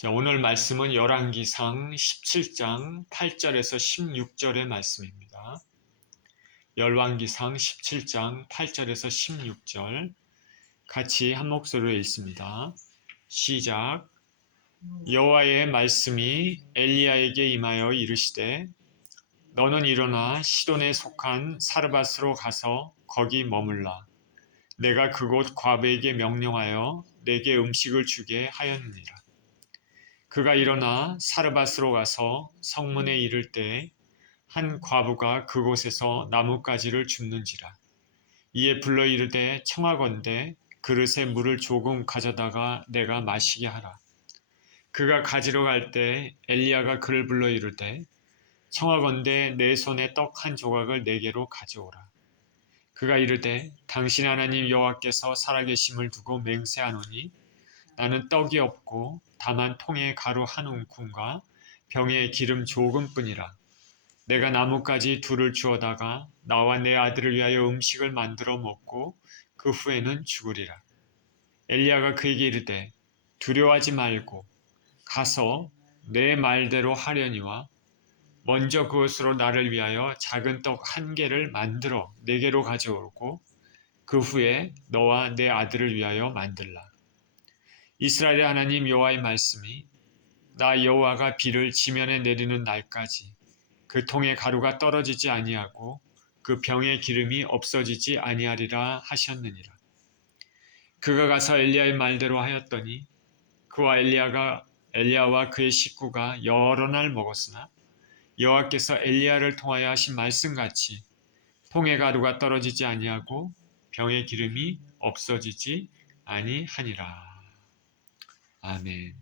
자, 오늘 말씀은 열왕기상 17장 8절에서 16절의 말씀입니다. 열왕기상 17장 8절에서 16절 같이 한 목소리로 읽습니다. 시작. 여호와의 말씀이 엘리야에게 임하여 이르시되 너는 일어나 시돈에 속한 사르밧으로 가서 거기 머물라. 내가 그곳 과부에게 명령하여 내게 음식을 주게 하였느니라. 그가 일어나 사르밧으로 가서 성문에 이를 때 한 과부가 그곳에서 나뭇가지를 줍는지라. 이에 불러 이르되 청하건대 그릇에 물을 조금 가져다가 내가 마시게 하라. 그가 가지러 갈 때 엘리야가 그를 불러 이르되 청하건대 내 손에 떡 한 조각을 내게로 가져오라. 그가 이르되 당신 하나님 여호와께서 살아계심을 두고 맹세하노니 나는 떡이 없고 다만 통에 가루 한 움큼과 병에 기름 조금뿐이라. 내가 나뭇가지 둘을 주어다가 나와 내 아들을 위하여 음식을 만들어 먹고 그 후에는 죽으리라. 엘리야가 그에게 이르되 두려워하지 말고 가서 내 말대로 하려니와 먼저 그것으로 나를 위하여 작은 떡 한 개를 만들어 내게로 가져오고 그 후에 너와 내 아들을 위하여 만들라. 이스라엘의 하나님 여호와의 말씀이 나 여호와가 비를 지면에 내리는 날까지 그 통에 가루가 떨어지지 아니하고 그 병의 기름이 없어지지 아니하리라 하셨느니라. 그가 가서 엘리야의 말대로 하였더니 그와 엘리야와 그의 식구가 여러 날 먹었으나 여호와께서 엘리야를 통하여 하신 말씀같이 통의 가루가 떨어지지 아니하고 병의 기름이 없어지지 아니하니라. 아멘.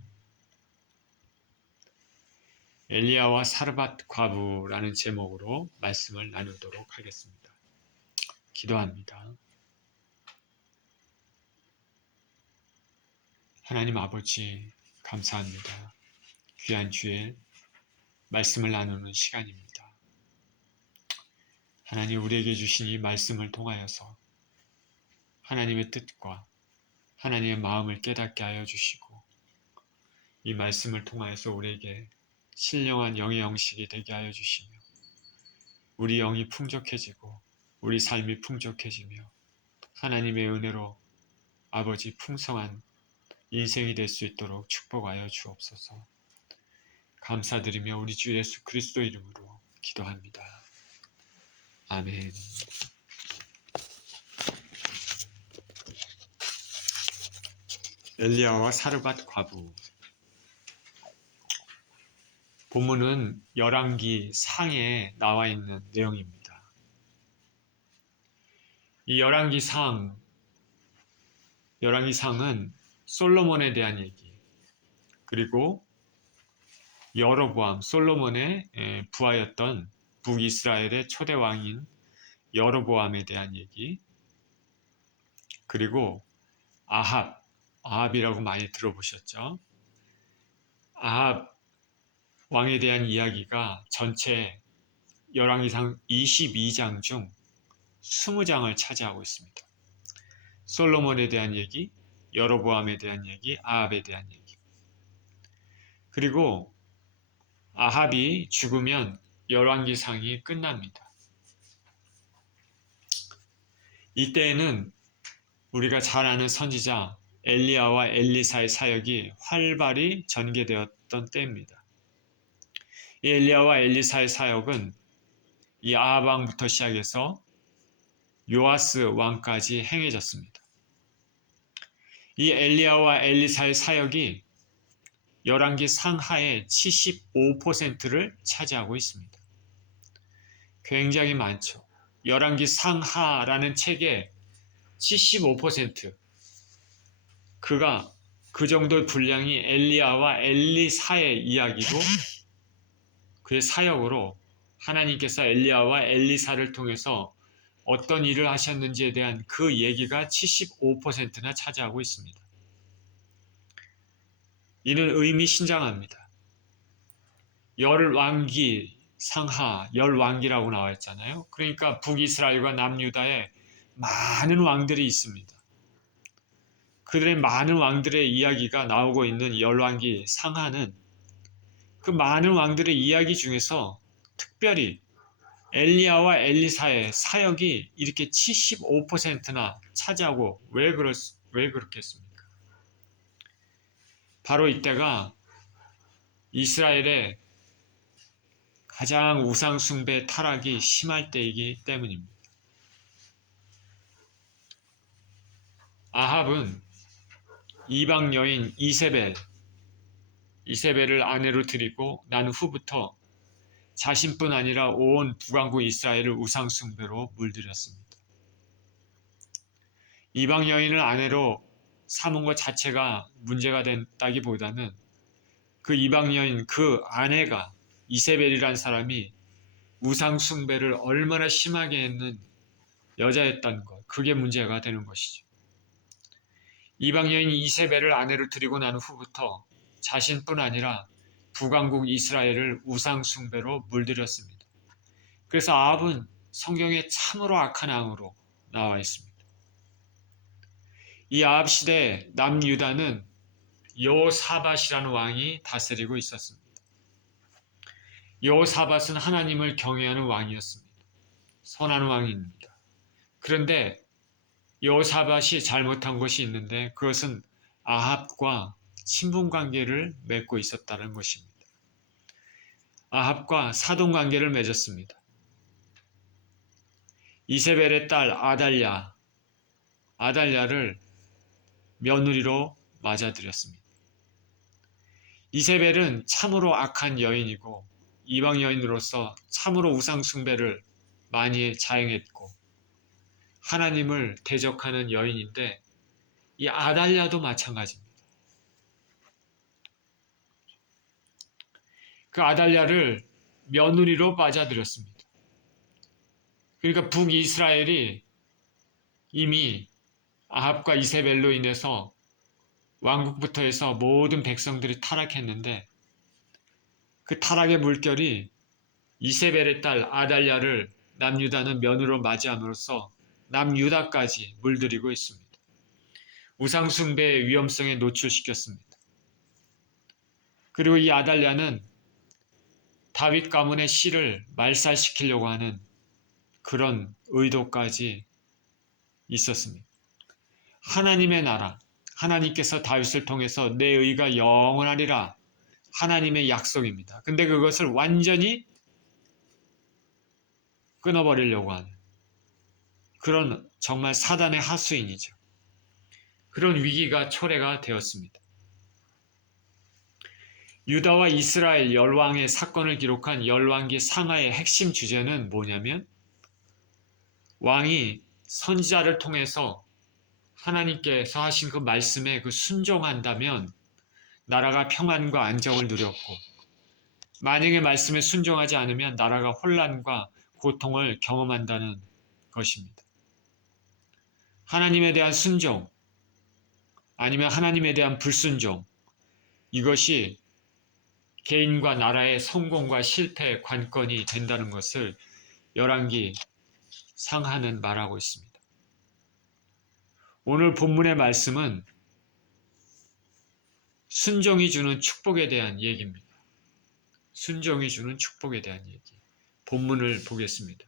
엘리야와 사르밧 과부라는 제목으로 말씀을 나누도록 하겠습니다. 기도합니다. 하나님 아버지 감사합니다. 귀한 주의 말씀을 나누는 시간입니다. 하나님 우리에게 주신 이 말씀을 통하여서 하나님의 뜻과 하나님의 마음을 깨닫게 하여 주시고 이 말씀을 통하여서 우리에게 신령한 영의 영식이 되게 하여 주시며 우리 영이 풍족해지고 우리 삶이 풍족해지며 하나님의 은혜로 아버지 풍성한 인생이 될 수 있도록 축복하여 주옵소서. 감사드리며 우리 주 예수 그리스도 이름으로 기도합니다. 아멘. 엘리야와 사르밧 과부. 본문은 열왕기 상에 나와 있는 내용입니다. 이 열왕기상은 솔로몬에 대한 얘기, 그리고 여로보암, 솔로몬의 부하였던 북이스라엘의 초대 왕인 여로보암에 대한 얘기, 그리고 아합이라고 많이 들어보셨죠? 아합 왕에 대한 이야기가 전체 열왕기상 22장 중 20장을 차지하고 있습니다. 솔로몬에 대한 얘기, 여로보암에 대한 얘기, 아합에 대한 얘기. 그리고 아합이 죽으면 열왕기상이 끝납니다. 이때에는 우리가 잘 아는 선지자 엘리야와 엘리사의 사역이 활발히 전개되었던 때입니다. 이 엘리야와 엘리사의 사역은 이 아합 왕부터 시작해서 요아스 왕까지 행해졌습니다. 이 엘리야와 엘리사의 사역이 열왕기 상하의 75%를 차지하고 있습니다. 굉장히 많죠. 열왕기 상하라는 책의 75%, 그 정도의 분량이 엘리야와 엘리사의 이야기로 그의 사역으로 하나님께서 엘리야와 엘리사를 통해서 어떤 일을 하셨는지에 대한 그 얘기가 75%나 차지하고 있습니다. 이는 의미심장합니다. 열왕기 상하, 열왕기라고 나와 있잖아요. 그러니까 북이스라엘과 남유다에 많은 왕들이 있습니다. 그들의 많은 왕들의 이야기가 나오고 있는 열왕기 상하는 그 많은 왕들의 이야기 중에서 특별히 엘리야와 엘리사의 사역이 이렇게 75%나 차지하고 왜 그렇겠습니까? 바로 이때가 이스라엘의 가장 우상숭배 타락이 심할 때이기 때문입니다. 아합은 이방 여인 이세벨을 아내로 들이고 난 후부터 자신뿐 아니라 온 북왕국 이스라엘을 우상숭배로 물들였습니다. 이방 여인을 아내로 삼은 것 자체가 문제가 됐다기보다는 그 이방 여인 그 아내가 이세벨이란 사람이 우상숭배를 얼마나 심하게 했는 여자였다는 것, 그게 문제가 되는 것이죠. 이방 여인 이세벨을 아내로 들이고 난 후부터 자신뿐 아니라 북왕국 이스라엘을 우상숭배로 물들였습니다. 그래서 아합은 성경에 참으로 악한 왕으로 나와 있습니다. 이 아합 시대에 남유다는 여호사밧이라는 왕이 다스리고 있었습니다. 여호사밧은 하나님을 경외하는 왕이었습니다. 선한 왕입니다. 그런데 여호사밧이 잘못한 것이 있는데 그것은 아합과 친분 관계를 맺고 있었다는 것입니다. 아합과 사돈 관계를 맺었습니다. 이세벨의 딸 아달랴를 며느리로 맞아들였습니다. 이세벨은 참으로 악한 여인이고 이방 여인으로서 참으로 우상숭배를 많이 자행했고 하나님을 대적하는 여인인데 이 아달랴도 마찬가지입니다. 그 아달랴를 며느리로 맞아들였습니다. 그러니까 북이스라엘이 이미 아합과 이세벨로 인해서 왕국부터 해서 모든 백성들이 타락했는데 그 타락의 물결이 이세벨의 딸 아달랴를 남유다는 며느리로 맞이함으로써 남유다까지 물들이고 있습니다. 우상숭배의 위험성에 노출시켰습니다. 그리고 이 아달랴는 다윗 가문의 씨를 말살시키려고 하는 그런 의도까지 있었습니다. 하나님의 나라, 하나님께서 다윗을 통해서 내 의가 영원하리라 하나님의 약속입니다. 근데 그것을 완전히 끊어버리려고 하는 그런 정말 사단의 하수인이죠. 그런 위기가 초래가 되었습니다. 유다와 이스라엘 열왕의 사건을 기록한 열왕기 상하의 핵심 주제는 뭐냐면 왕이 선지자를 통해서 하나님께서 하신 그 말씀에 순종한다면 나라가 평안과 안정을 누렸고 만약에 말씀에 순종하지 않으면 나라가 혼란과 고통을 경험한다는 것입니다. 하나님에 대한 순종 아니면 하나님에 대한 불순종 이것이 개인과 나라의 성공과 실패의 관건이 된다는 것을 열왕기 상하는 말하고 있습니다. 오늘 본문의 말씀은 순종이 주는 축복에 대한 얘기입니다. 순종이 주는 축복에 대한 얘기. 본문을 보겠습니다.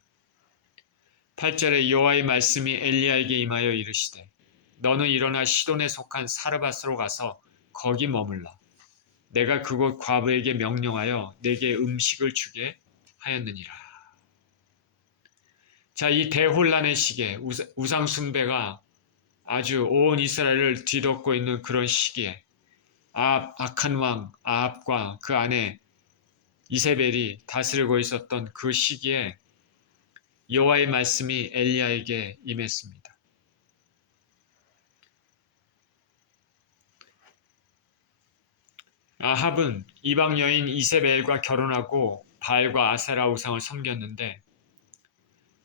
8절에 여호와의 말씀이 엘리야에게 임하여 이르시되 너는 일어나 시돈에 속한 사르밧으로 가서 거기 머물라. 내가 그곳 과부에게 명령하여 내게 음식을 주게 하였느니라. 자, 이 대혼란의 시기에 우상숭배가 아주 온 이스라엘을 뒤덮고 있는 그런 시기에 악한 왕 아합과 그 아내 이세벨이 다스리고 있었던 그 시기에 여호와의 말씀이 엘리야에게 임했습니다. 아합은 이방 여인 이세벨과 결혼하고 바알과 아세라 우상을 섬겼는데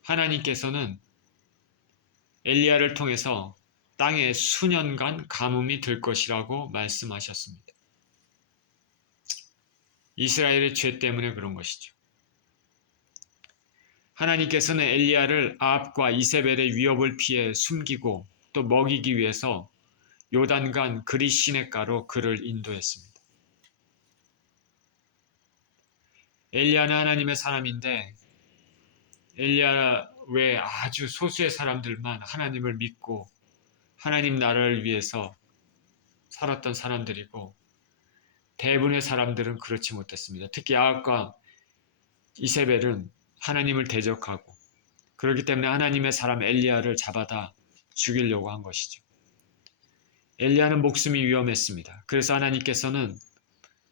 하나님께서는 엘리야를 통해서 땅에 수년간 가뭄이 들 것이라고 말씀하셨습니다. 이스라엘의 죄 때문에 그런 것이죠. 하나님께서는 엘리야를 아합과 이세벨의 위협을 피해 숨기고 또 먹이기 위해서 요단강 그리 시냇가로 그를 인도했습니다. 엘리야는 하나님의 사람인데 엘리야 외에 아주 소수의 사람들만 하나님을 믿고 하나님 나라를 위해서 살았던 사람들이고 대부분의 사람들은 그렇지 못했습니다. 특히 아합과 이세벨은 하나님을 대적하고 그렇기 때문에 하나님의 사람 엘리야를 잡아다 죽이려고 한 것이죠. 엘리야는 목숨이 위험했습니다. 그래서 하나님께서는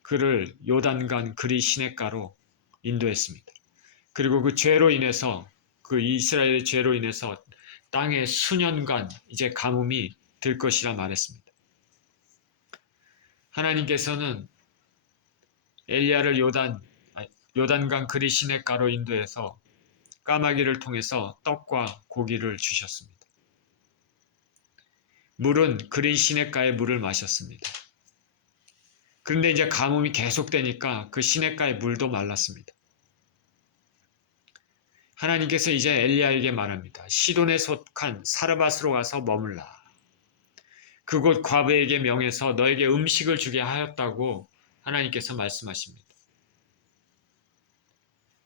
그를 요단강 그리 시냇가로 인도했습니다. 그리고 그 죄로 인해서 그 이스라엘의 죄로 인해서 땅에 수년간 이제 가뭄이 들 것이라 말했습니다. 하나님께서는 엘리야를 요단강 그리 시냇가로 인도해서 까마귀를 통해서 떡과 고기를 주셨습니다. 물은 그린 시냇가의 물을 마셨습니다. 그런데 이제 가뭄이 계속되니까 그 시냇가의 물도 말랐습니다. 하나님께서 이제 엘리야에게 말합니다. 시돈에 속한 사르밧으로 가서 머물라. 그곳 과부에게 명해서 너에게 음식을 주게 하였다고 하나님께서 말씀하십니다.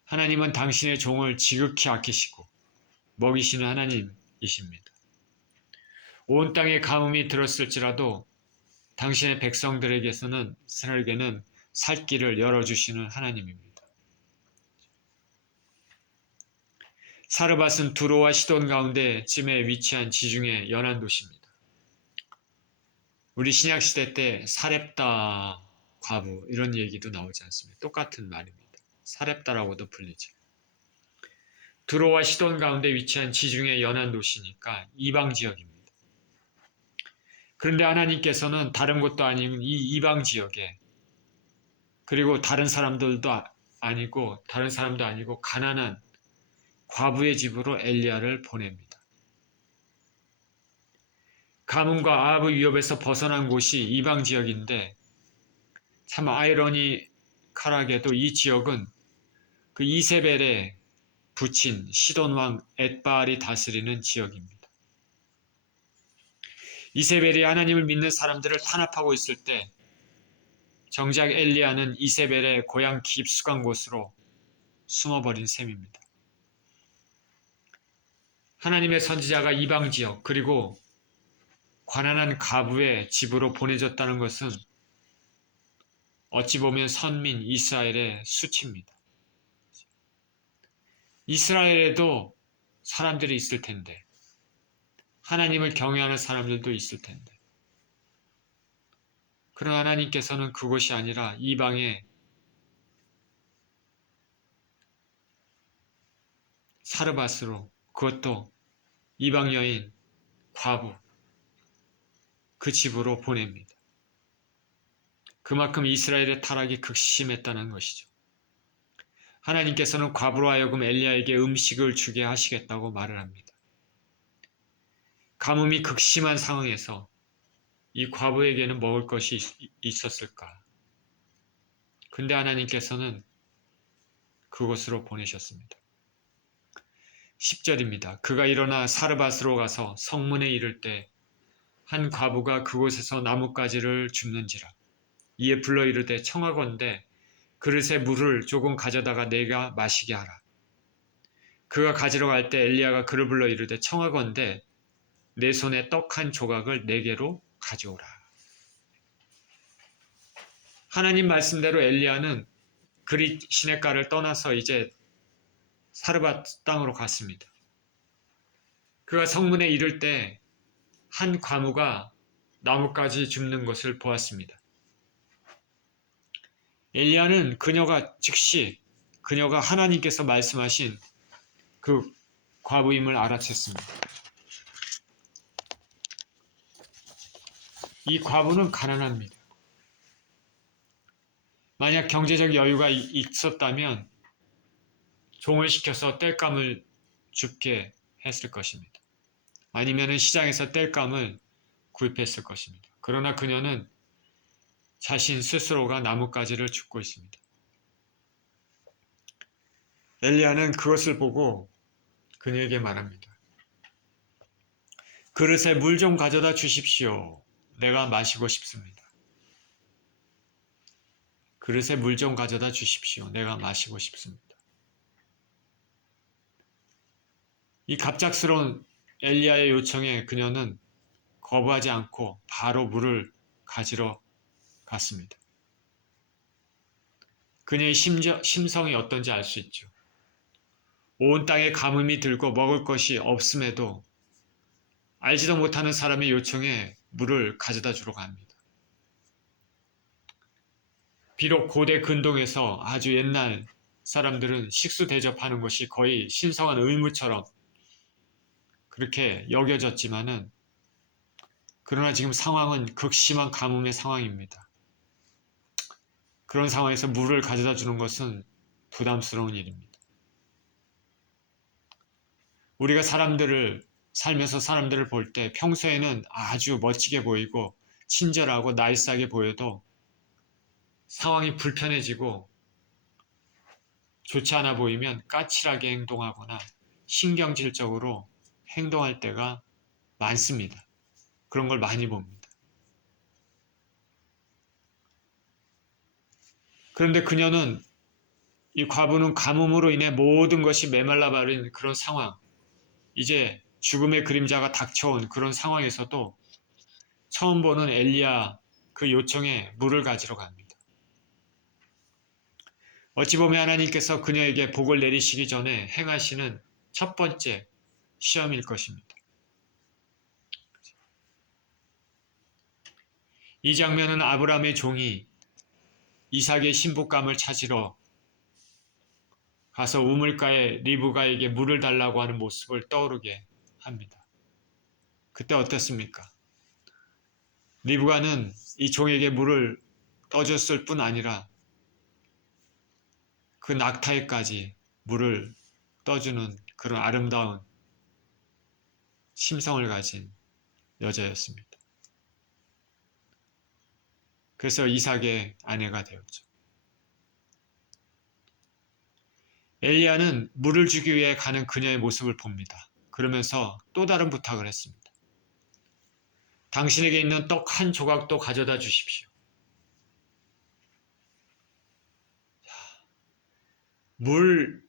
하나님은 당신의 종을 지극히 아끼시고 먹이시는 하나님이십니다. 온 땅에 가뭄이 들었을지라도 당신의 백성들에게는 살 길을 열어주시는 하나님입니다. 사르밧은 두로와 시돈 가운데 쯤에 위치한 지중해 연안 도시입니다. 우리 신약시대 때 사렙다 과부 이런 얘기도 나오지 않습니다. 똑같은 말입니다. 사렙다라고도 불리죠. 두로와 시돈 가운데 위치한 지중해 연안 도시니까 이방 지역입니다. 그런데 하나님께서는 다른 곳도 아닌 이 이방 지역에 그리고 다른 사람도 아니고 가난한 과부의 집으로 엘리야를 보냅니다. 가뭄과 아합의 위협에서 벗어난 곳이 이방 지역인데 참 아이러니컬하게도 이 지역은 그 이세벨의 부친 시돈 왕 엣바알이 다스리는 지역입니다. 이세벨이 하나님을 믿는 사람들을 탄압하고 있을 때 정작 엘리야는 이세벨의 고향 깊숙한 곳으로 숨어버린 셈입니다. 하나님의 선지자가 이방 지역 그리고 가난한 과부의 집으로 보내졌다는 것은 어찌 보면 선민 이스라엘의 수치입니다. 이스라엘에도 사람들이 있을 텐데 하나님을 경외하는 사람들도 있을 텐데 그러나 하나님께서는 그것이 아니라 이방의 사르밧으로 그것도 이방 여인 과부 그 집으로 보냅니다. 그만큼 이스라엘의 타락이 극심했다는 것이죠. 하나님께서는 과부로 하여금 엘리야에게 음식을 주게 하시겠다고 말을 합니다. 가뭄이 극심한 상황에서 이 과부에게는 먹을 것이 있었을까? 근데 하나님께서는 그곳으로 보내셨습니다. 10절입니다. 그가 일어나 사르밧으로 가서 성문에 이를 때 한 과부가 그곳에서 나뭇가지를 줍는지라. 이에 불러 이르되 청하건대 그릇에 물을 조금 가져다가 내가 마시게 하라. 그가 가지러 갈 때 엘리야가 그를 불러 이르되 청하건대 내 손에 떡 한 조각을 내게로 가져오라. 하나님 말씀대로 엘리야는 그리 시냇가를 떠나서 이제 사르밧 땅으로 갔습니다. 그가 성문에 이를 때 한 과부가 나뭇가지 줍는 것을 보았습니다. 엘리야는 그녀가 하나님께서 말씀하신 그 과부임을 알아챘습니다. 이 과부는 가난합니다. 만약 경제적 여유가 있었다면 종을 시켜서 땔감을 줍게 했을 것입니다. 아니면 시장에서 땔감을 구입했을 것입니다. 그러나 그녀는 자신 스스로가 나뭇가지를 줍고 있습니다. 엘리야는 그것을 보고 그녀에게 말합니다. 그릇에 물 좀 가져다 주십시오. 내가 마시고 싶습니다. 그릇에 물 좀 가져다 주십시오. 내가 마시고 싶습니다. 이 갑작스러운 엘리야의 요청에 그녀는 거부하지 않고 바로 물을 가지러 갔습니다. 그녀의 심성이 어떤지 알 수 있죠. 온 땅에 가뭄이 들고 먹을 것이 없음에도 알지도 못하는 사람의 요청에 물을 가져다 주러 갑니다. 비록 고대 근동에서 아주 옛날 사람들은 식수 대접하는 것이 거의 신성한 의무처럼 그렇게 여겨졌지만은 그러나 지금 상황은 극심한 가뭄의 상황입니다. 그런 상황에서 물을 가져다 주는 것은 부담스러운 일입니다. 우리가 살면서 사람들을 볼 때 평소에는 아주 멋지게 보이고 친절하고 나이스하게 보여도 상황이 불편해지고 좋지 않아 보이면 까칠하게 행동하거나 신경질적으로 행동할 때가 많습니다. 그런 걸 많이 봅니다. 그런데 이 과부는 가뭄으로 인해 모든 것이 메말라 버린 그런 상황, 이제 죽음의 그림자가 닥쳐온 그런 상황에서도 처음 보는 엘리야 그 요청에 물을 가지러 갑니다. 어찌 보면 하나님께서 그녀에게 복을 내리시기 전에 행하시는 첫 번째 시험일 것입니다. 이 장면은 아브라함의 종이 이삭의 신부감을 찾으러 가서 우물가에 리브가에게 물을 달라고 하는 모습을 떠오르게 합니다. 그때 어땠습니까? 리브가는 이 종에게 물을 떠줬을 뿐 아니라 그 낙타에까지 물을 떠주는 그런 아름다운 심성을 가진 여자였습니다. 그래서 이삭의 아내가 되었죠. 엘리야는 물을 주기 위해 가는 그녀의 모습을 봅니다. 그러면서 또 다른 부탁을 했습니다. 당신에게 있는 떡 한 조각도 가져다 주십시오. 물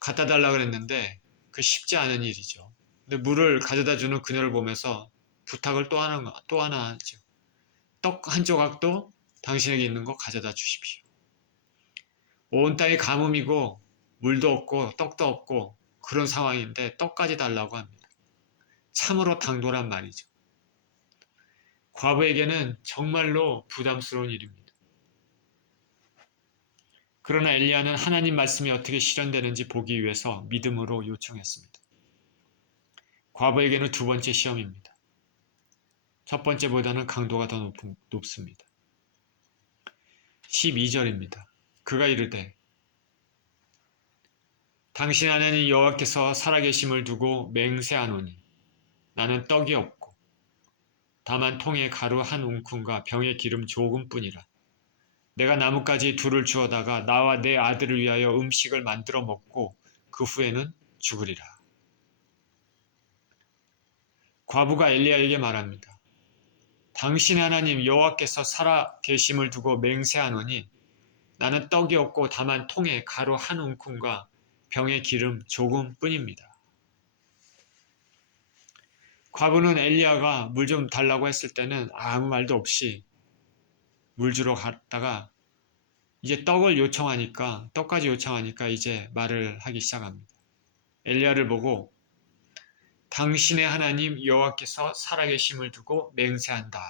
갖다 달라고 그랬는데 그 쉽지 않은 일이죠. 근데 물을 가져다 주는 그녀를 보면서 부탁을 또 하나 하죠. 떡 한 조각도 당신에게 있는 거 가져다 주십시오. 온 땅이 가뭄이고 물도 없고 떡도 없고 그런 상황인데 떡까지 달라고 합니다. 참으로 당돌한 말이죠. 과부에게는 정말로 부담스러운 일입니다. 그러나 엘리야는 하나님 말씀이 어떻게 실현되는지 보기 위해서 믿음으로 요청했습니다. 과부에게는 두 번째 시험입니다. 첫 번째보다는 강도가 더 높습니다. 12절입니다. 그가 이르되 당신 하나님 여호와께서 살아계심을 두고 맹세하노니 나는 떡이 없고 다만 통에 가루 한 웅큼과 병에 기름 조금뿐이라. 내가 나뭇가지 둘을 주어다가 나와 내 아들을 위하여 음식을 만들어 먹고 그 후에는 죽으리라. 과부가 엘리야에게 말합니다. 당신 하나님 여호와께서 살아계심을 두고 맹세하노니 나는 떡이 없고 다만 통에 가루 한 웅큼과 병에 기름 조금뿐입니다. 과부는 엘리야가 물 좀 달라고 했을 때는 아무 말도 없이 물 주러 갔다가 이제 떡까지 요청하니까 이제 말을 하기 시작합니다. 엘리야를 보고 당신의 하나님 여호와께서 살아계심을 두고 맹세한다.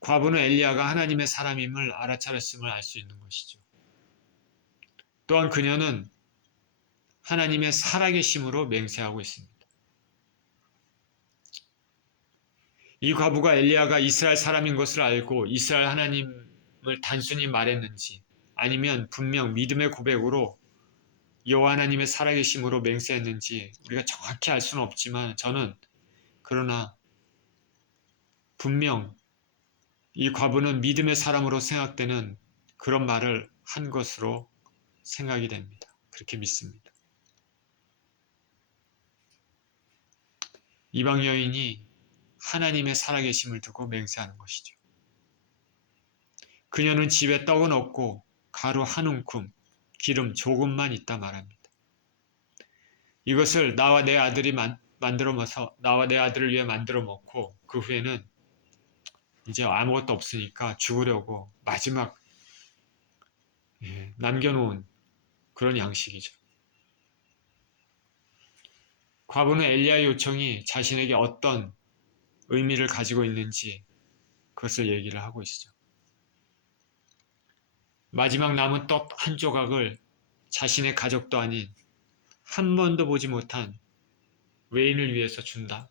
과부는 엘리야가 하나님의 사람임을 알아차렸음을 알 수 있는 것이죠. 또한 그녀는 하나님의 살아계심으로 맹세하고 있습니다. 이 과부가 엘리야가 이스라엘 사람인 것을 알고 이스라엘 하나님을 단순히 말했는지 아니면 분명 믿음의 고백으로 여호와 하나님의 살아계심으로 맹세했는지 우리가 정확히 알 수는 없지만 저는 그러나 분명 이 과부는 믿음의 사람으로 생각되는 그런 말을 한 것으로 생각이 됩니다. 그렇게 믿습니다. 이방 여인이 하나님의 살아계심을 두고 맹세하는 것이죠. 그녀는 집에 떡은 없고 가루 한 움큼, 기름 조금만 있다 말합니다. 이것을 나와 내 아들을 위해 만들어 먹고 그 후에는 이제 아무것도 없으니까 죽으려고 마지막 남겨놓은 그런 양식이죠. 과부는 엘리야의 요청이 자신에게 어떤 의미를 가지고 있는지 그것을 얘기를 하고 있죠. 마지막 남은 떡 한 조각을 자신의 가족도 아닌 한 번도 보지 못한 외인을 위해서 준다.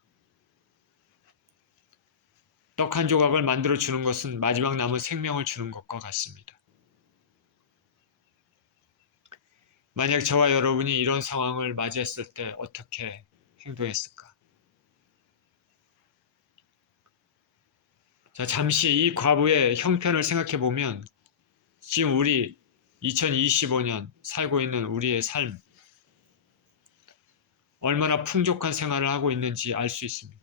떡 한 조각을 만들어 주는 것은 마지막 남은 생명을 주는 것과 같습니다. 만약 저와 여러분이 이런 상황을 맞이했을 때 어떻게 행동했을까? 자, 잠시 이 과부의 형편을 생각해 보면 지금 우리 2025년 살고 있는 우리의 삶, 얼마나 풍족한 생활을 하고 있는지 알 수 있습니다.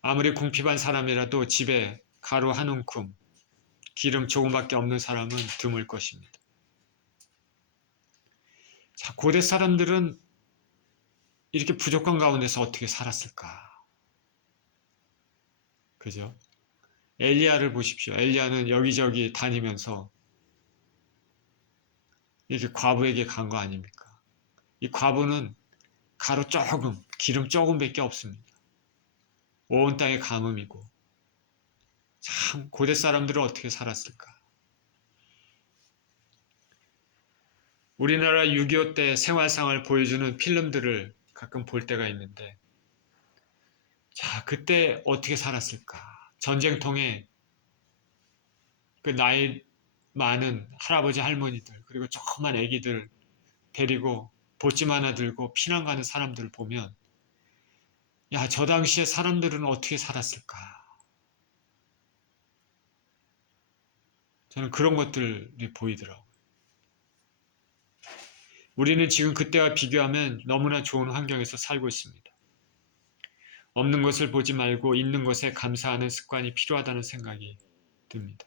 아무리 궁핍한 사람이라도 집에 가루 한 움큼, 기름 조금밖에 없는 사람은 드물 것입니다. 자, 고대 사람들은 이렇게 부족한 가운데서 어떻게 살았을까? 그죠? 엘리야를 보십시오. 엘리야는 여기저기 다니면서 이렇게 과부에게 간 거 아닙니까? 이 과부는 가루 조금, 기름 조금밖에 없습니다. 온 땅의 가뭄이고. 참 고대 사람들은 어떻게 살았을까? 우리나라 6.25 때 생활상을 보여주는 필름들을 가끔 볼 때가 있는데 자, 그때 어떻게 살았을까? 전쟁통에 그 나이 많은 할아버지 할머니들 그리고 조그만 애기들 데리고 보찜 하나 들고 피난 가는 사람들을 보면 야, 저 당시에 사람들은 어떻게 살았을까? 저는 그런 것들이 보이더라고요. 우리는 지금 그때와 비교하면 너무나 좋은 환경에서 살고 있습니다. 없는 것을 보지 말고 있는 것에 감사하는 습관이 필요하다는 생각이 듭니다.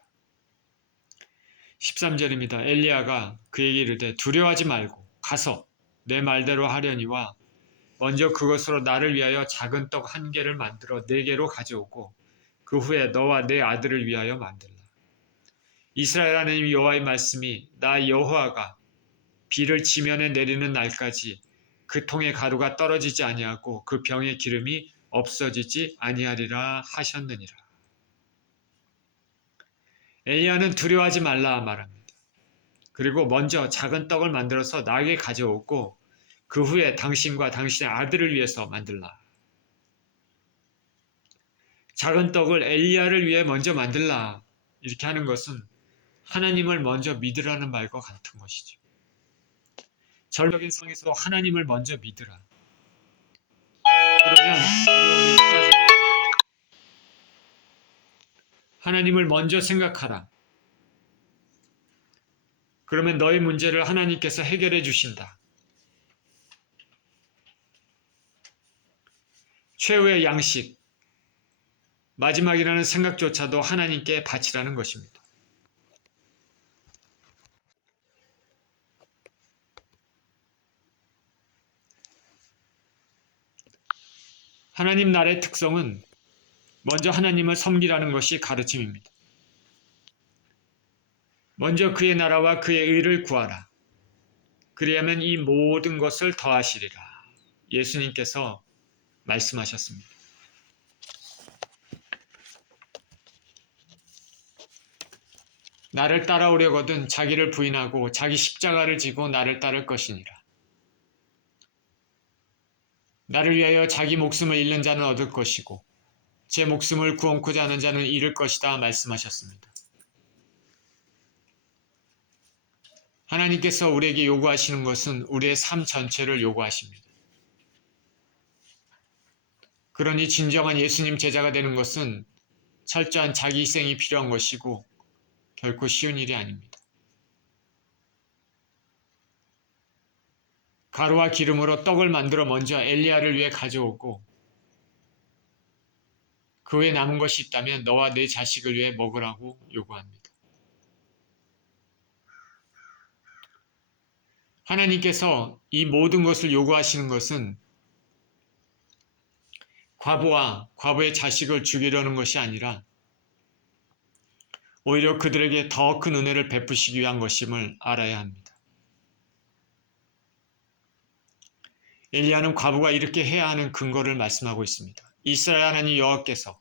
13절입니다. 엘리야가 그에게 이르되 두려워하지 말고 가서 내 말대로 하려니와 먼저 그것으로 나를 위하여 작은 떡 1개를 만들어 4개로 가져오고 그 후에 너와 내 아들을 위하여 만들라. 이스라엘 하나님 여호와의 말씀이 나 여호와가 비를 지면에 내리는 날까지 그 통의 가루가 떨어지지 아니하고 그 병의 기름이 없어지지 아니하리라 하셨느니라. 엘리야는 두려워하지 말라 말합니다. 그리고 먼저 작은 떡을 만들어서 나에게 가져오고 그 후에 당신과 당신의 아들을 위해서 만들라. 작은 떡을 엘리야를 위해 먼저 만들라. 이렇게 하는 것은 하나님을 먼저 믿으라는 말과 같은 것이죠. 절벽인 상황에서 하나님을 먼저 믿으라. 그러면 두려움이 사라집니다. 하나님을 먼저 생각하라. 그러면 너의 문제를 하나님께서 해결해 주신다. 최후의 양식, 마지막이라는 생각조차도 하나님께 바치라는 것입니다. 하나님 나라의 특성은 먼저 하나님을 섬기라는 것이 가르침입니다. 먼저 그의 나라와 그의 의를 구하라. 그리하면 이 모든 것을 더하시리라. 예수님께서 말씀하셨습니다. 나를 따라오려거든 자기를 부인하고 자기 십자가를 지고 나를 따를 것이니라. 나를 위하여 자기 목숨을 잃는 자는 얻을 것이고 제 목숨을 구원코자 하는 자는 잃을 것이다 말씀하셨습니다. 하나님께서 우리에게 요구하시는 것은 우리의 삶 전체를 요구하십니다. 그러니 진정한 예수님 제자가 되는 것은 철저한 자기 희생이 필요한 것이고 결코 쉬운 일이 아닙니다. 가루와 기름으로 떡을 만들어 먼저 엘리야를 위해 가져오고 그 후에 남은 것이 있다면 너와 네 자식을 위해 먹으라고 요구합니다. 하나님께서 이 모든 것을 요구하시는 것은 과부와 과부의 자식을 죽이려는 것이 아니라 오히려 그들에게 더 큰 은혜를 베푸시기 위한 것임을 알아야 합니다. 엘리야는 과부가 이렇게 해야 하는 근거를 말씀하고 있습니다. 이스라엘 하나님 여호와께서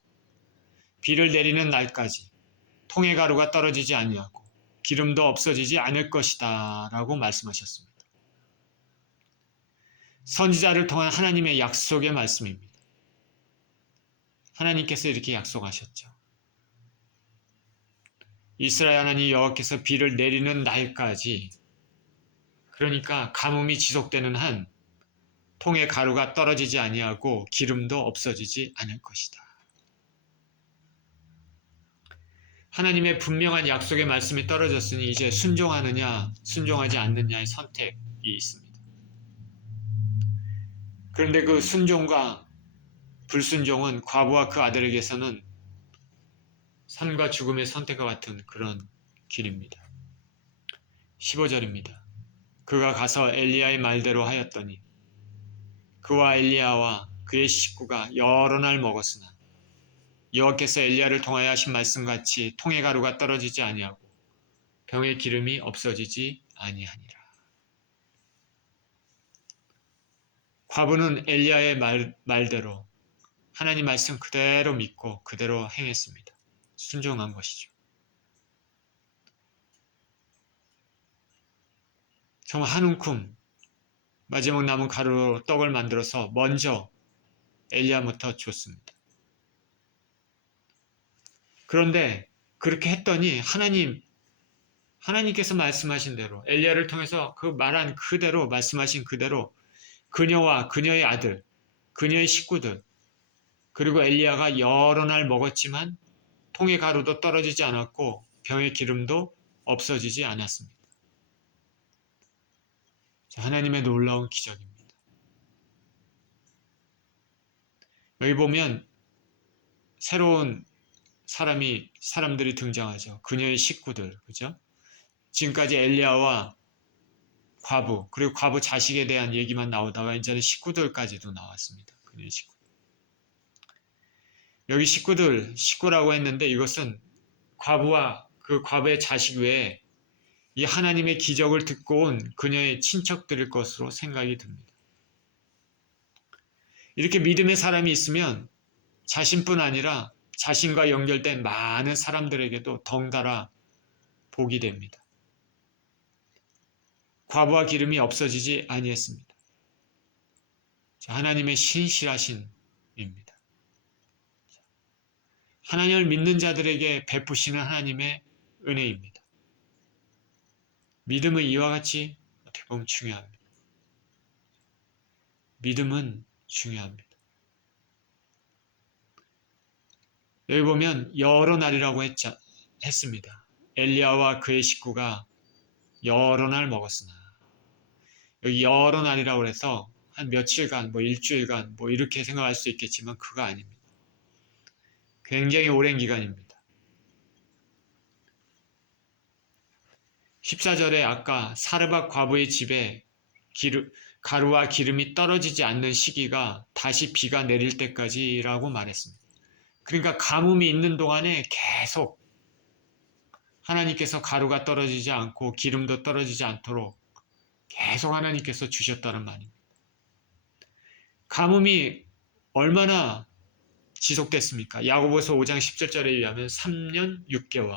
비를 내리는 날까지 통의 가루가 떨어지지 아니하고 기름도 없어지지 않을 것이다 라고 말씀하셨습니다. 선지자를 통한 하나님의 약속의 말씀입니다. 하나님께서 이렇게 약속하셨죠. 이스라엘 하나님 여호와께서 비를 내리는 날까지, 그러니까 가뭄이 지속되는 한 통의 가루가 떨어지지 아니하고 기름도 없어지지 않을 것이다. 하나님의 분명한 약속의 말씀이 떨어졌으니 이제 순종하느냐 순종하지 않느냐의 선택이 있습니다. 그런데 그 순종과 불순종은 과부와 그 아들에게서는 삶과 죽음의 선택과 같은 그런 길입니다. 15절입니다. 그가 가서 엘리야의 말대로 하였더니 그와 엘리야와 그의 식구가 여러 날 먹었으나 여호와께서 엘리야를 통하여 하신 말씀같이 통의 가루가 떨어지지 아니하고 병의 기름이 없어지지 아니하니라. 과부는 엘리야의 말대로 하나님 말씀 그대로 믿고 그대로 행했습니다. 순종한 것이죠. 정말 한 움큼 마지막 남은 가루로 떡을 만들어서 먼저 엘리야부터 줬습니다. 그런데 그렇게 했더니 하나님께서 말씀하신 대로 엘리야를 통해서 그 말한 그대로 말씀하신 그대로 그녀와 그녀의 아들, 그녀의 식구들, 그리고 엘리야가 여러 날 먹었지만 통의 가루도 떨어지지 않았고 병의 기름도 없어지지 않았습니다. 하나님의 놀라운 기적입니다. 여기 보면 새로운 사람들이 등장하죠. 그녀의 식구들, 그죠? 지금까지 엘리야와 과부, 그리고 과부 자식에 대한 얘기만 나오다가 이제는 식구들까지도 나왔습니다. 그녀의 식구. 여기 식구라고 했는데 이것은 과부와 그 과부의 자식 외에 이 하나님의 기적을 듣고 온 그녀의 친척들일 것으로 생각이 듭니다. 이렇게 믿음의 사람이 있으면 자신뿐 아니라 자신과 연결된 많은 사람들에게도 덩달아 복이 됩니다. 과부와 기름이 없어지지 아니했습니다. 하나님의 신실하신입니다. 하나님을 믿는 자들에게 베푸시는 하나님의 은혜입니다. 믿음은 이와 같이 어떻게 보면 중요합니다. 믿음은 중요합니다. 여기 보면 여러 날이라고 했습니다. 엘리야와 그의 식구가 여러 날 먹었으나, 여기 여러 날이라고 해서 한 며칠간, 일주일간, 이렇게 생각할 수 있겠지만 그거 아닙니다. 굉장히 오랜 기간입니다. 14절에 아까 사르밧 과부의 집에 가루와 기름이 떨어지지 않는 시기가 다시 비가 내릴 때까지라고 말했습니다. 그러니까 가뭄이 있는 동안에 계속 하나님께서 가루가 떨어지지 않고 기름도 떨어지지 않도록 계속 하나님께서 주셨다는 말입니다. 가뭄이 얼마나 지속됐습니까? 야고보서 5장 17절에 의하면 3년 6개월.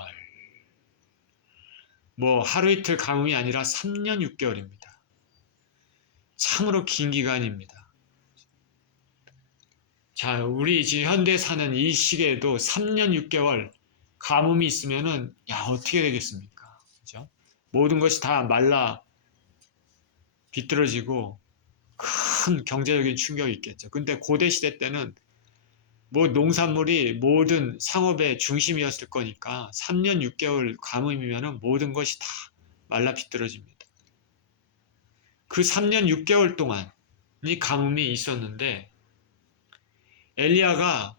하루 이틀 가뭄이 아니라 3년 6개월입니다. 참으로 긴 기간입니다. 자, 우리 지금 현대 사는 이 시기에도 3년 6개월 가뭄이 있으면은 어떻게 되겠습니까? 그죠? 모든 것이 다 말라 비뚤어지고 큰 경제적인 충격이 있겠죠. 근데 고대 시대 때는 농산물이 모든 상업의 중심이었을 거니까 3년 6개월 가뭄이면 모든 것이 다 말라 비뚤어집니다. 그 3년 6개월 동안 이 가뭄이 있었는데 엘리야가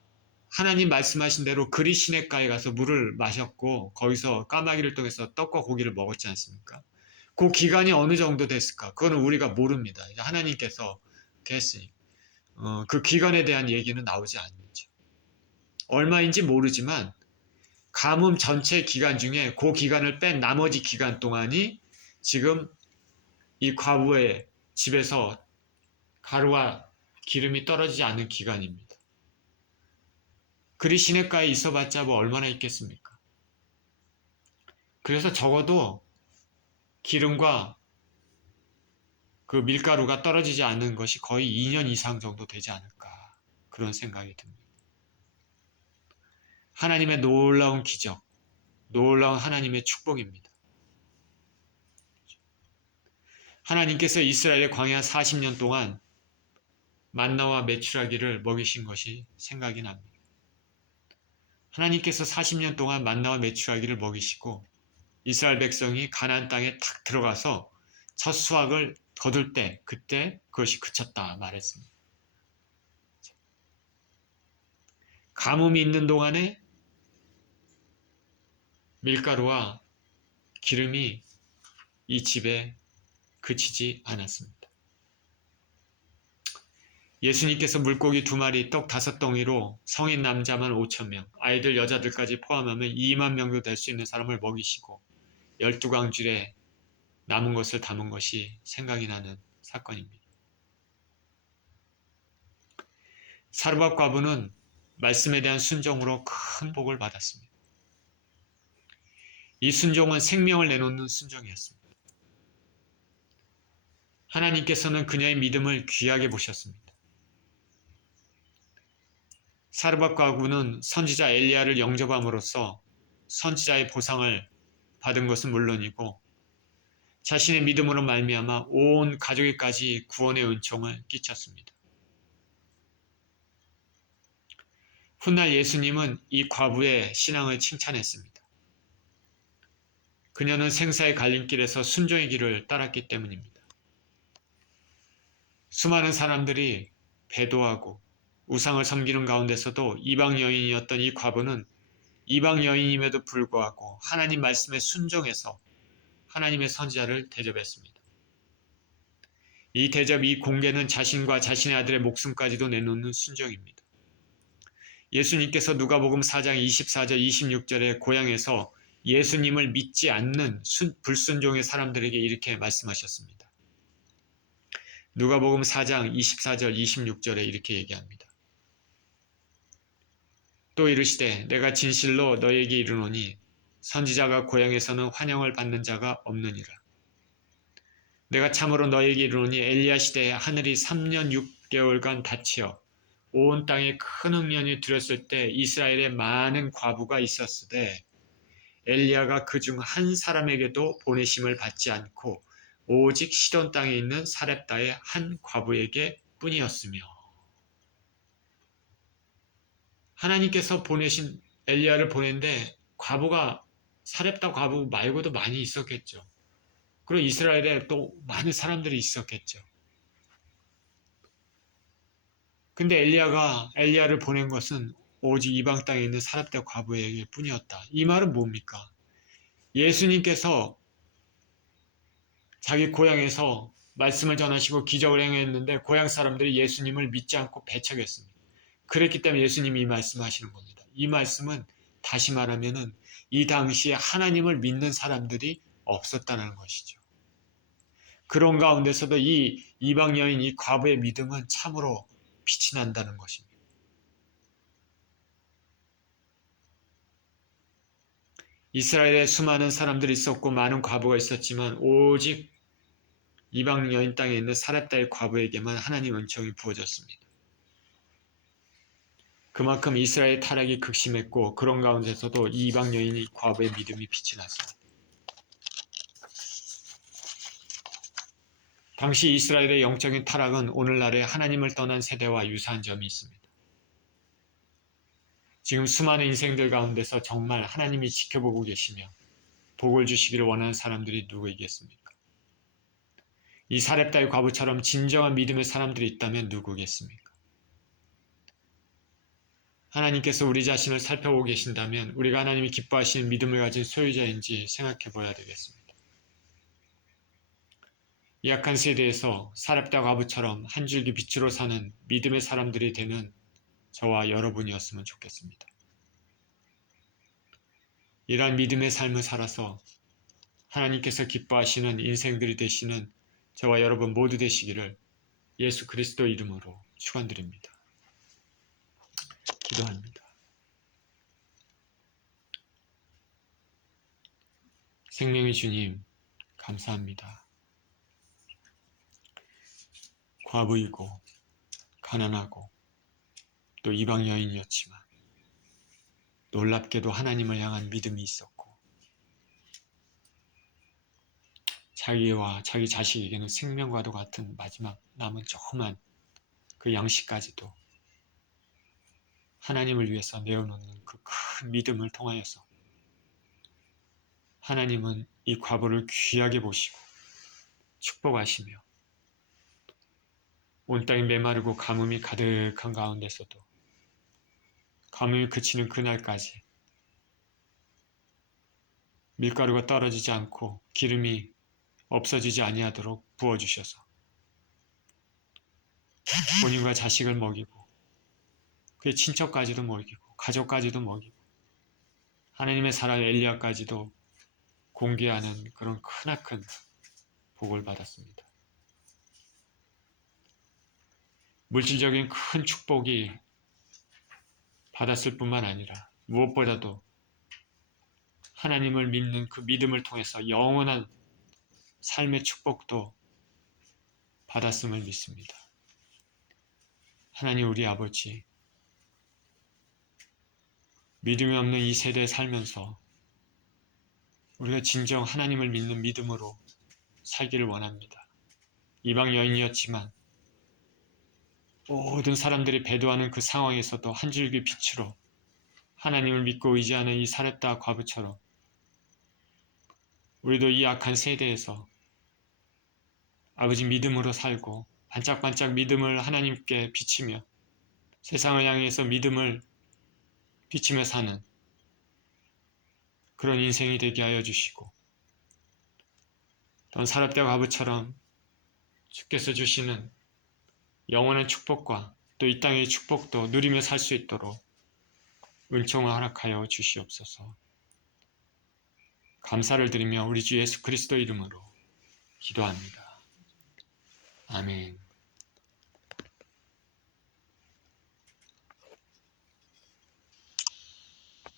하나님 말씀하신 대로 그리 시냇가에 가서 물을 마셨고 거기서 까마귀를 통해서 떡과 고기를 먹었지 않습니까? 그 기간이 어느 정도 됐을까? 그거는 우리가 모릅니다. 하나님께서 했으니 그 기간에 대한 얘기는 나오지 않죠. 얼마인지 모르지만 가뭄 전체 기간 중에 그 기간을 뺀 나머지 기간 동안이 지금 이 과부의 집에서 가루와 기름이 떨어지지 않는 기간입니다. 그리 시냇가에 있어봤자 뭐 얼마나 있겠습니까? 그래서 적어도 기름과 그 밀가루가 떨어지지 않는 것이 거의 2년 이상 정도 되지 않을까 그런 생각이 듭니다. 하나님의 놀라운 기적, 놀라운 하나님의 축복입니다. 하나님께서 이스라엘의 광야 40년 동안 만나와 메추라기를 먹이신 것이 생각이 납니다. 하나님께서 40년 동안 만나와 메추라기를 먹이시고 이스라엘 백성이 가나안 땅에 탁 들어가서 첫 수확을 거둘 때 그때 그것이 그쳤다 말했습니다. 가뭄이 있는 동안에 밀가루와 기름이 이 집에 그치지 않았습니다. 예수님께서 물고기 2마리, 떡 5덩이로 성인 남자만 5,000명, 아이들 여자들까지 포함하면 2만 명도 될 수 있는 사람을 먹이시고 12광줄에 남은 것을 담은 것이 생각이 나는 사건입니다. 사르밧 과부는 말씀에 대한 순종으로 큰 복을 받았습니다. 이 순종은 생명을 내놓는 순종이었습니다. 하나님께서는 그녀의 믿음을 귀하게 보셨습니다. 사르밧 과부는 선지자 엘리야를 영접함으로써 선지자의 보상을 받은 것은 물론이고 자신의 믿음으로 말미암아 온 가족에까지 구원의 은총을 끼쳤습니다. 훗날 예수님은 이 과부의 신앙을 칭찬했습니다. 그녀는 생사의 갈림길에서 순종의 길을 따랐기 때문입니다. 수많은 사람들이 배도하고 우상을 섬기는 가운데서도 이방 여인이었던 이 과부는 이방 여인임에도 불구하고 하나님 말씀에 순종해서 하나님의 선지자를 대접했습니다. 이 대접, 이 공개는 자신과 자신의 아들의 목숨까지도 내놓는 순종입니다. 예수님께서 누가복음 4장 24절 26절에 고향에서 예수님을 믿지 않는 불순종의 사람들에게 이렇게 말씀하셨습니다. 누가복음 4장 24절 26절에 이렇게 얘기합니다. 또 이르시되 내가 진실로 너에게 이르노니 선지자가 고향에서는 환영을 받는 자가 없느니라. 내가 참으로 너에게 이르노니 엘리야 시대에 하늘이 3년 6개월간 닫히어 온 땅에 큰 흑년이 들었을 때 이스라엘에 많은 과부가 있었으되 엘리야가 그중 한 사람에게도 보내심을 받지 않고 오직 시돈 땅에 있는 사렙다의 한 과부에게 뿐이었으며. 하나님께서 보내신 엘리야를 보낸데 과부가 사렙다 과부 말고도 많이 있었겠죠. 그리고 이스라엘에 또 많은 사람들이 있었겠죠. 근데 엘리야를 보낸 것은 오직 이방 땅에 있는 사렙다 과부에게 뿐이었다. 이 말은 뭡니까? 예수님께서 자기 고향에서 말씀을 전하시고 기적을 행했는데 고향 사람들이 예수님을 믿지 않고 배척했습니다. 그랬기 때문에 예수님이 이 말씀하시는 겁니다. 이 말씀은 다시 말하면은 이 당시에 하나님을 믿는 사람들이 없었다는 것이죠. 그런 가운데서도 이 이방 여인 이 과부의 믿음은 참으로 빛이 난다는 것입니다. 이스라엘에 수많은 사람들이 있었고 많은 과부가 있었지만 오직 이방 여인 땅에 있는 사렙다의 과부에게만 하나님 은총이 부어졌습니다. 그만큼 이스라엘 타락이 극심했고 그런 가운데서도 이 이방 여인이 과부의 믿음이 빛이 났습니다. 당시 이스라엘의 영적인 타락은 오늘날의 하나님을 떠난 세대와 유사한 점이 있습니다. 지금 수많은 인생들 가운데서 정말 하나님이 지켜보고 계시며 복을 주시기를 원하는 사람들이 누구이겠습니까? 이 사렙다의 과부처럼 진정한 믿음의 사람들이 있다면 누구겠습니까? 하나님께서 우리 자신을 살펴보고 계신다면 우리가 하나님이 기뻐하시는 믿음을 가진 소유자인지 생각해 봐야 되겠습니다. 이 악한 세대에서 사렙다 과부처럼 한 줄기 빛으로 사는 믿음의 사람들이 되는 저와 여러분이었으면 좋겠습니다. 이러한 믿음의 삶을 살아서 하나님께서 기뻐하시는 인생들이 되시는 저와 여러분 모두 되시기를 예수 그리스도 이름으로 축원드립니다. 기도합니다. 생명의 주님, 감사합니다. 과부이고 가난하고 또 이방 여인이었지만 놀랍게도 하나님을 향한 믿음이 있었고 자기와 자기 자식에게는 생명과도 같은 마지막 남은 조그만 그 양식까지도 하나님을 위해서 내어놓는 그 큰 믿음을 통하여서 하나님은 이 과부를 귀하게 보시고 축복하시며 온 땅이 메마르고 가뭄이 가득한 가운데서도 가뭄이 그치는 그날까지 밀가루가 떨어지지 않고 기름이 없어지지 아니하도록 부어주셔서 본인과 자식을 먹이고 그의 친척까지도 먹이고 가족까지도 먹이고 하나님의 사랑 엘리야까지도 공개하는 그런 크나큰 복을 받았습니다. 물질적인 큰 축복이 받았을 뿐만 아니라 무엇보다도 하나님을 믿는 그 믿음을 통해서 영원한 삶의 축복도 받았음을 믿습니다. 하나님 우리 아버지, 믿음이 없는 이 세대에 살면서 우리가 진정 하나님을 믿는 믿음으로 살기를 원합니다. 이방 여인이었지만 모든 사람들이 배도하는 그 상황에서도 한 줄기 빛으로 하나님을 믿고 의지하는 이 사렙다 과부처럼 우리도 이 악한 세대에서 아버지 믿음으로 살고 반짝반짝 믿음을 하나님께 비치며 세상을 향해서 믿음을 비치며 사는 그런 인생이 되게 하여 주시고 또 사렙다 과부처럼 주께서 주시는 영원한 축복과 또 이 땅의 축복도 누리며 살 수 있도록 은총을 허락하여 주시옵소서. 감사를 드리며 우리 주 예수 그리스도 이름으로 기도합니다. 아멘.